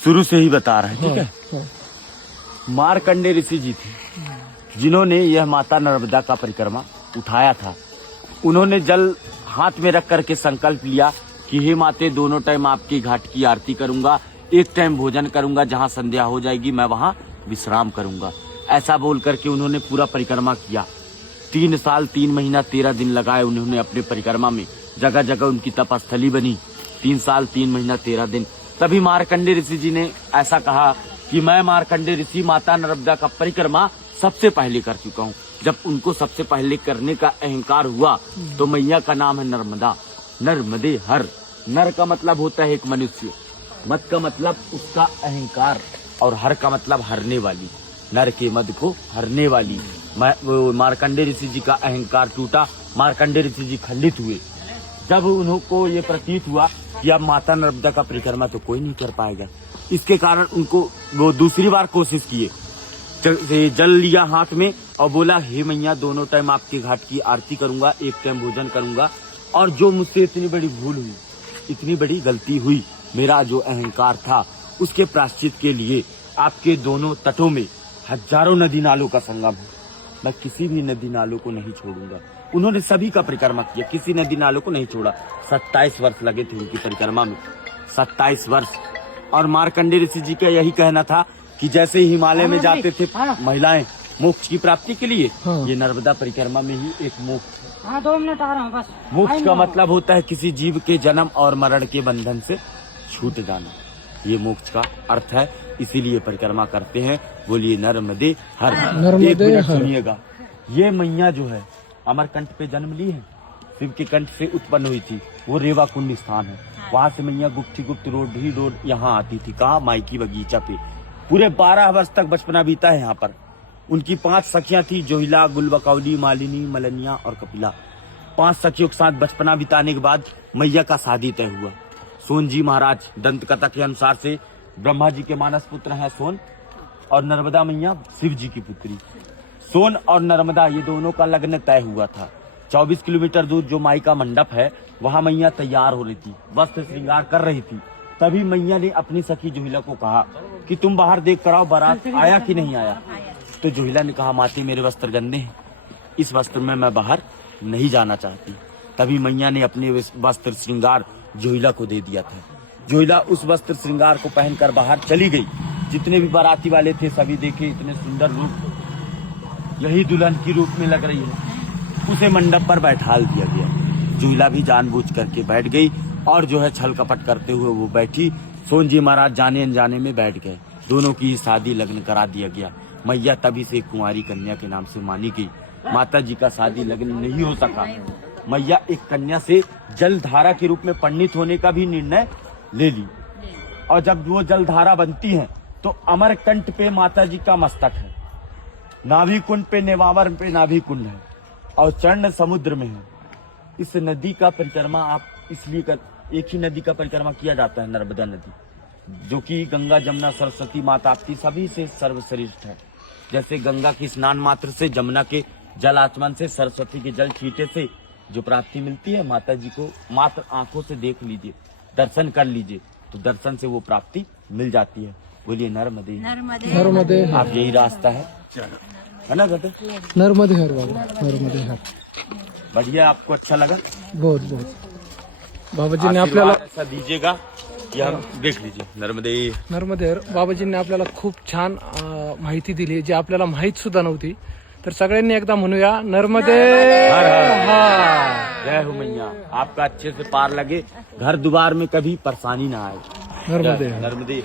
शुरू से ही बता रहे हैं, ठीक है। मार्कंडेय ऋषि जी थे जिन्होंने यह माता नर्मदा का परिक्रमा उठाया था। उन्होंने जल हाथ में रख करके संकल्प लिया कि हे माते, दोनों टाइम आपकी घाट की आरती करूंगा, एक टाइम भोजन करूंगा, जहां संध्या हो जाएगी मैं वहां विश्राम करूंगा। ऐसा बोल करके उन्होंने पूरा परिक्रमा किया। 3 साल 3 महीना 13 दिन लगाए उन्होंने अपने परिक्रमा में। जगह जगह उनकी तपस्थली बनी। 3 साल 3 महीना 13 दिन। तभी मार्कंडेय ऋषि जी ने ऐसा कहा कि मैं मार्कंडेय ऋषि माता नर्मदा का परिक्रमा सबसे पहले कर चुका हूँ। जब उनको सबसे पहले करने का अहंकार हुआ तो मैया का नाम है नर्मदा। नर्मदे हर। नर का मतलब होता है एक मनुष्य, मत का मतलब उसका अहंकार, और हर का मतलब हरने वाली। नर के मद को हरने वाली। मार्कंडेय ऋषि जी का अहंकार टूटा। मार्कंडेय ऋषि जी खंडित हुए। जब उनको ये प्रतीत हुआ कि अब माता नर्मदा का परिक्रमा तो कोई नहीं कर पाएगा, इसके कारण उनको वो दूसरी बार कोशिश किए। जल लिया हाथ में और बोला, हे मैया, दोनों टाइम आपके घाट की आरती करूंगा, एक टाइम भोजन करूंगा, और जो मुझसे इतनी बड़ी भूल हुई, इतनी बड़ी गलती हुई, मेरा जो अहंकार था, उसके प्रायश्चित के लिए आपके दोनों तटों में हजारों नदी नालों का संगम है। मैं किसी भी नदी नालों को नहीं छोड़ूंगा। उन्होंने सभी का परिक्रमा किया, किसी नदी नालों को नहीं छोड़ा। 27 वर्ष लगे थे उनकी परिक्रमा में, 27 वर्ष। और मार्कंडेय ऋषि जी का यही कहना था कि जैसे ही हिमालय में जाते थे महिलाएं मोक्ष की प्राप्ति के लिए, ये नर्मदा परिक्रमा में ही एक मोक्ष। 2 मिनट आ रहा हूँ बस। मोक्ष का मतलब होता है किसी जीव के जन्म और मरण के बंधन से छूट जाना। ये मोक्ष का अर्थ है, इसीलिए परिक्रमा करते हैं। बोलिए नर्मदे हर। एक मिनट सुनिएगा। ये मैया जो है अमरकंठ पे जन्म ली है, शिव के कंठ से उत्पन्न हुई थी। वो रेवा कुंड स्थान है। वहाँ से मैया गुप्त रोड यहाँ आती थी। कहाँ? माइकी बगीचा पे। पूरे 12 वर्ष तक बचपना बीता है यहाँ पर। उनकी 5 सखियां थी, जोहिला, गुलबकौली, मालिनी, मलनिया और कपिला। 5 सखियों के साथ बचपना बिताने के बाद मैया का शादी तय हुआ। सोन जी महाराज, दंत कथा के अनुसार से ब्रह्मा जी के मानस पुत्र हैं सोन, और नर्मदा मैया शिव जी की पुत्री। सोन और नर्मदा ये दोनों का लग्न तय हुआ था। 24 किलोमीटर दूर जो माई का मंडप है, वहाँ मैया तैयार हो रही थी, वस्त्र श्रृंगार कर रही थी। तभी मैया ने अपनी सखी जोहिला को कहा कि तुम बाहर देख कर आओ, बारात आया कि नहीं आया। तो जोहिला ने कहा, माते मेरे वस्त्र गंदे हैं, इस वस्त्र में मैं बाहर नहीं जाना चाहती। तभी मैया ने अपने वस्त्र श्रृंगार जोहिला को दे दिया था। जोहिला उस वस्त्र श्रृंगार को पहनकर बाहर चली गई। जितने भी बाराती वाले थे सभी देखे, इतने सुंदर रूप, यही दुल्हन की रूप में लग रही है। उसे मंडप पर बैठाल दिया गया। जोहिला भी जानबूझ करके बैठ गई, और जो है छल कपट करते हुए वो बैठी। सोन जी महाराज जाने अनजाने में बैठ गए। दोनों की शादी लग्न करा दिया गया। मैया तभी से कुंवारी कन्या के नाम से मानी गई। माता जी का शादी लग्न नहीं हो सका। मैया एक कन्या से जलधारा के रूप में पंडित होने का भी निर्णय ले ली। और जब वो जलधारा बनती है तो अमरकंठ पे माता जी का मस्तक है, नाभि कुंड पे, नेवावर पे नाभि कुंड है, और चरण समुद्र में है। इस नदी का परिक्रमा आप इसलिए एक ही नदी का परिक्रमा किया जाता है, नर्मदा नदी, जो कि गंगा, जमुना, सरस्वती, माँ ताप्ती सभी से सर्वश्रेष्ठ है। जैसे गंगा की स्नान मात्र से, जमुना के जल आचमन से, सरस्वती के जल छींटे से जो प्राप्ति मिलती है, माता जी को मात्र आंखों से देख लीजिए, दर्शन कर लीजिए, तो दर्शन से वो प्राप्ति मिल जाती है। बोलिए नर्मदे नर्मदे। आप यही रास्ता है ना दादा? नर्मदे हर बाबा, नर्मदे हर। बढ़िया, आपको अच्छा लगा? बहुत बहुत। बाबाजींनी आपल्याला ऐसा दीजिएगा कि हम देख लीजिए। नर्मदे नर्मदे हर। बाबाजींनी आपल्याला खूप छान माहिती दिली, जी आपल्याला माहित सुद्धा नव्हती। तर सगळ्यांनी एकदा म्हणूया नर्मदे हर हर। हर। जय हो मैया, आपका अच्छे से पार लगे, घर द्वार में कभी परेशानी ना आए। नर्मदे हर। नर्मदे।